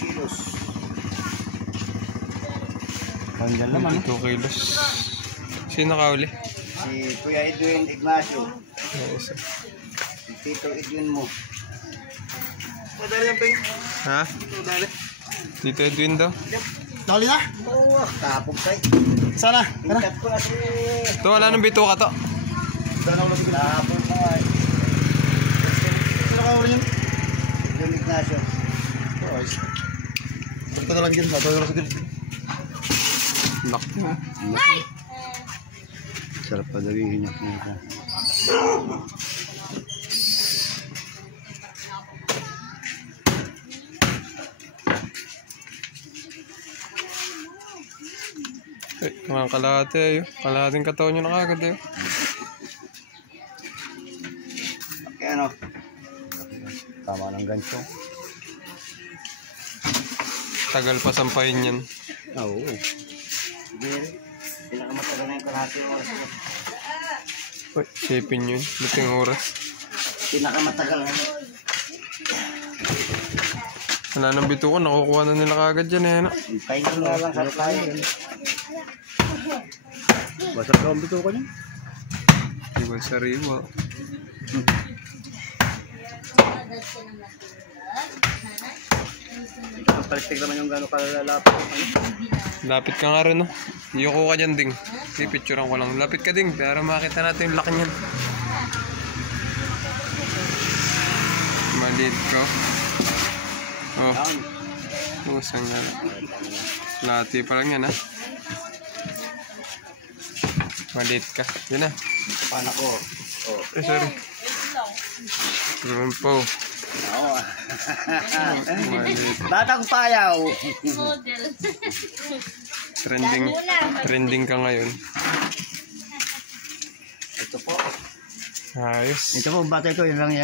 kilos. Tanggal naman. 22 kilos. Sino nakauli? Si Kuya Edwin Ignacio. Oo, sir. Si Tito Edwin mo. Madali ang ping. Ha? Madali. Tito Edwin daw. Dali na. Oo, tapog tayo. Sana. Tara. Ikat ko na si... Ito, wala nang bito ka to. Sana ako lang. Tapog na nga. Sino ka ulit yun? Edwin Ignacio. Oh, ayos. Basta na lang yun. Matuloy ko sa gilid. Lock mo. Sarap pa dawihin niya. Eh, mga kalahati ayo. Kalahating katawan nyo na kagad ayo. Okay, ano? Tama ng gancho. Tagal pa sampayin yan. Oo. Hindi. Pinakamatagal na yung kalahati yung oras ko. Uy, sipin yun. Luting oras. Pinakamatagal na. Wala nang bito ko. Nakukuha na nila kagad yan eh. No? Hintayin ko nga lang sa flyer. Basta ka ang bito ko niya. Iwan sa riwa. Palistig naman yung gano'ng kalalapit. Lapit ka nga rin, no? Iyoko ka dyan, Ding. Pipicturean ko lang. Lapit ka, Ding. Para makita natin yung laki niyan. Maliit ko. Oh. Usang nga. Lati pa lang yan, ha? Maliit ka. Yun na. Paano ko? Oh. Eh, sorry. Yun po. Oo. Maliit. Batang payaw. Trending ka ngayon. Ito po. Ayos. Ito po, bata ito. Yun lang yan.